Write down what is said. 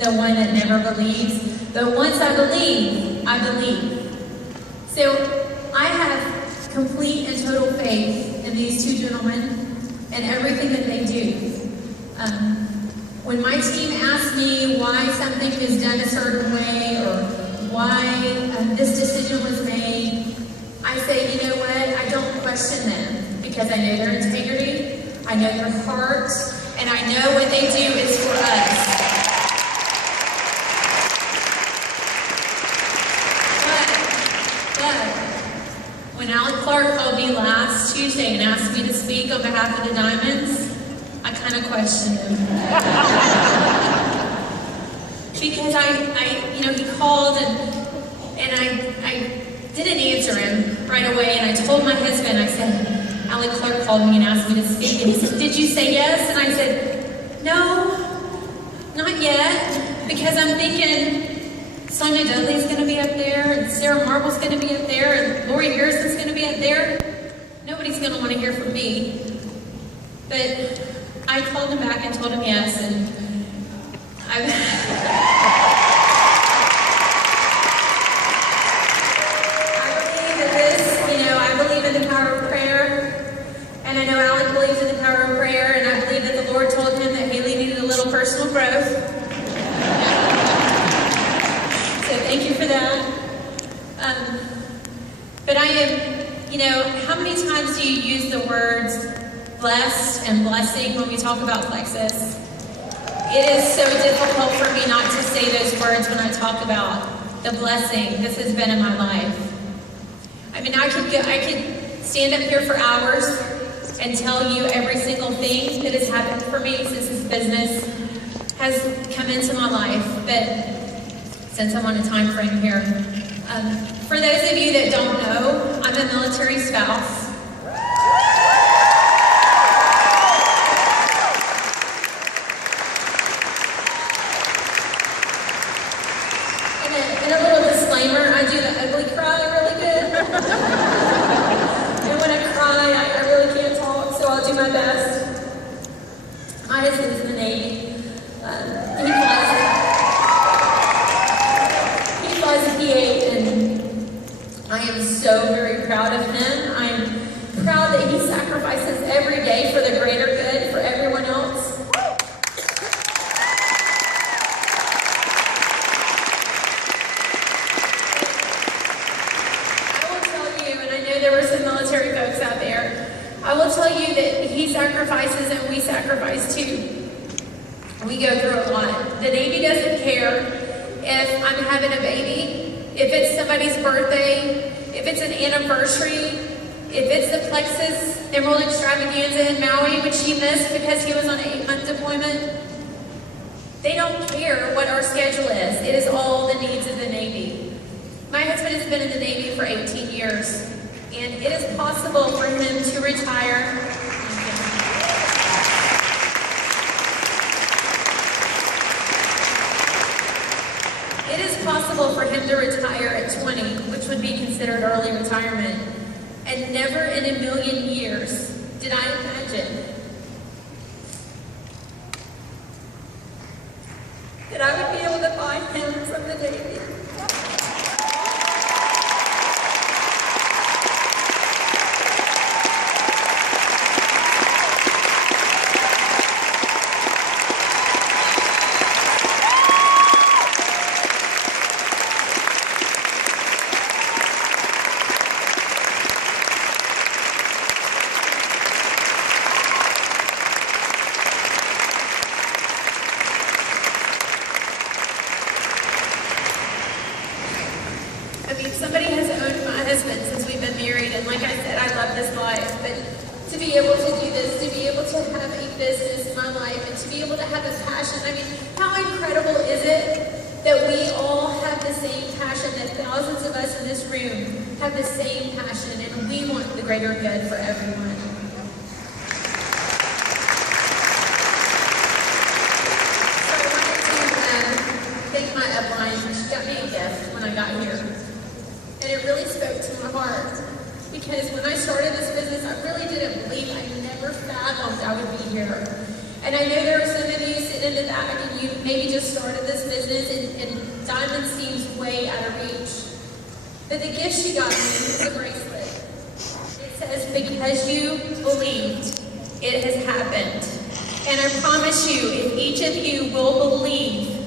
the one that never believes. But once I believe, I believe. So I have complete and total faith in these two gentlemen and everything that they do. When my team asks me why something is done a certain way or why this decision was made, I say, you know what, I don't question them because I know their integrity, I know their heart, and I know what they do is for us. But when Alan Clark called me last Tuesday and asked me to speak on behalf of the Diamonds, I kind of questioned him. Because he called and I didn't answer him right away, and I told my husband, I said, Alan Clark called me and asked me to speak, and he said, did you say yes? And I said, no, not yet, because I'm thinking Sonia Dudley's going to be up there, and Sarah Marble's going to be up there, and Lori Harrison's going to be up there. Nobody's going to want to hear from me. But I called him back and told him yes, and I believe in this, I believe in the power of prayer, and I know Alec believes in the power of prayer, and I believe that the Lord told him that Hayley needed a little personal growth. So thank you for that. But I am, how many times do you use the words blessed and blessing when we talk about Plexus? It is so difficult for me not to say those words when I talk about the blessing this has been in my life. I mean, I could stand up here for hours and tell you every single thing that has happened for me since this business has come into my life, but since I'm on a time frame here, for those of you that don't know, I'm a military spouse. And a little disclaimer, I do the ugly cry really good. And when I cry, I really can't talk, so I'll do my best. My husband's in the Navy. He flies a P-8, and I am so very proud of him. I'm proud that he sacrifices every day for the greater good for everyone else. Military folks out there, I will tell you that he sacrifices and we sacrifice too. We go through a lot. The Navy doesn't care if I'm having a baby, if it's somebody's birthday, if it's an anniversary, if it's the Plexus Emerald Extravaganza in Maui, which he missed because he was on an 8-month deployment. They don't care what our schedule is. It is all the needs of the Navy. My husband has been in the Navy for 18 years. And it is possible for him to retire. It is possible for him to retire at 20, which would be considered early retirement. And never in a million years did I imagine that I would be able to buy him from the Navy. Somebody has owned my husband since we've been married, and like I said, I love this life, but to be able to do this, to be able to have a business in my life, and to be able to have a passion, I mean, how incredible is it that we all have the same passion, that thousands of us in this room have the same passion, and we want the greater good for everyone. So I wanted to thank my upline. She got me a gift when I got here. And it really spoke to my heart, because when I started this business, I really didn't believe, I never fathomed I would be here. And I know there are some of you into that and you maybe just started this business and diamond seems way out of reach. But the gift she got me is a bracelet. It says, because you believed, it has happened. And I promise you, if each of you will believe